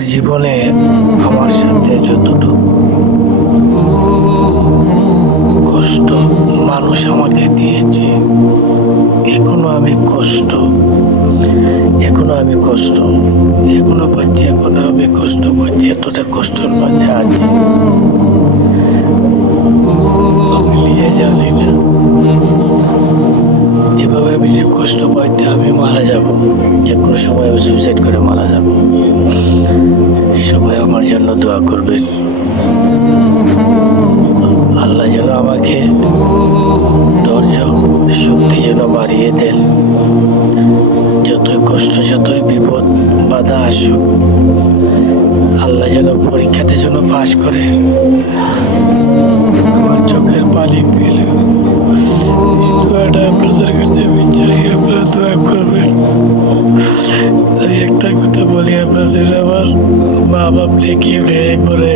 আমার জীবনে আমার সাথে যতটুকু কষ্ট মানুষ আমাকে দিয়েছে, এখনো আমি কষ্ট এখনো পাচ্ছি, এখনো আমি কষ্ট পাচ্ছি। এতটা কষ্টের মাঝে আছি আমি নিজে জানি না। এভাবে আমি যে কষ্ট পাইতে আমি মারা যাব, যে কোনো সময় আমি সুইসাইড করে মারা যাব। সবাই আমার জন্য দোয়া করবেন, আল্লাহ যেন আমাকে ধৈর্য শক্তি যেন বাড়িয়ে দেন। যতই কষ্ট, যতই বিপদ বাধা আসুক, আল্লাহ যেন পরীক্ষাতে যেন পাশ করে। আমার চোখের পানি পেলে দোয়াটা আপনাদের কাছে আমি চাই, আপনারা দোয়া করবেন। আমি একটা কথা বলি আপনাদের, আমার মা বাপ রেখে পরে